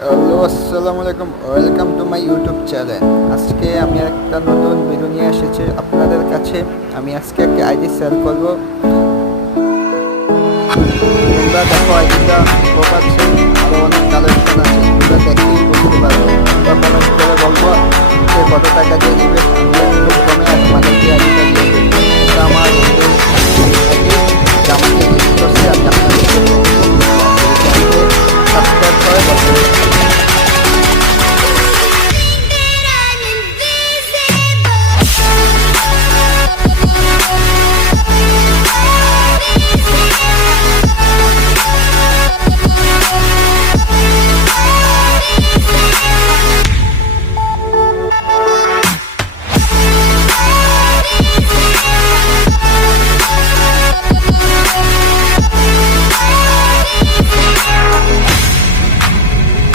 Hello, আসসালামু আলাইকুম। Welcome to my YouTube channel. আজকে আমি একটা নতুন ভিডিও নিয়ে এসেছি আপনাদের কাছে। আমি আজকে একটা আইডি সেল করব। তোমরা দেখো আইডিটা, প্রোফাইল আরও অনেক কালেকশন আছে।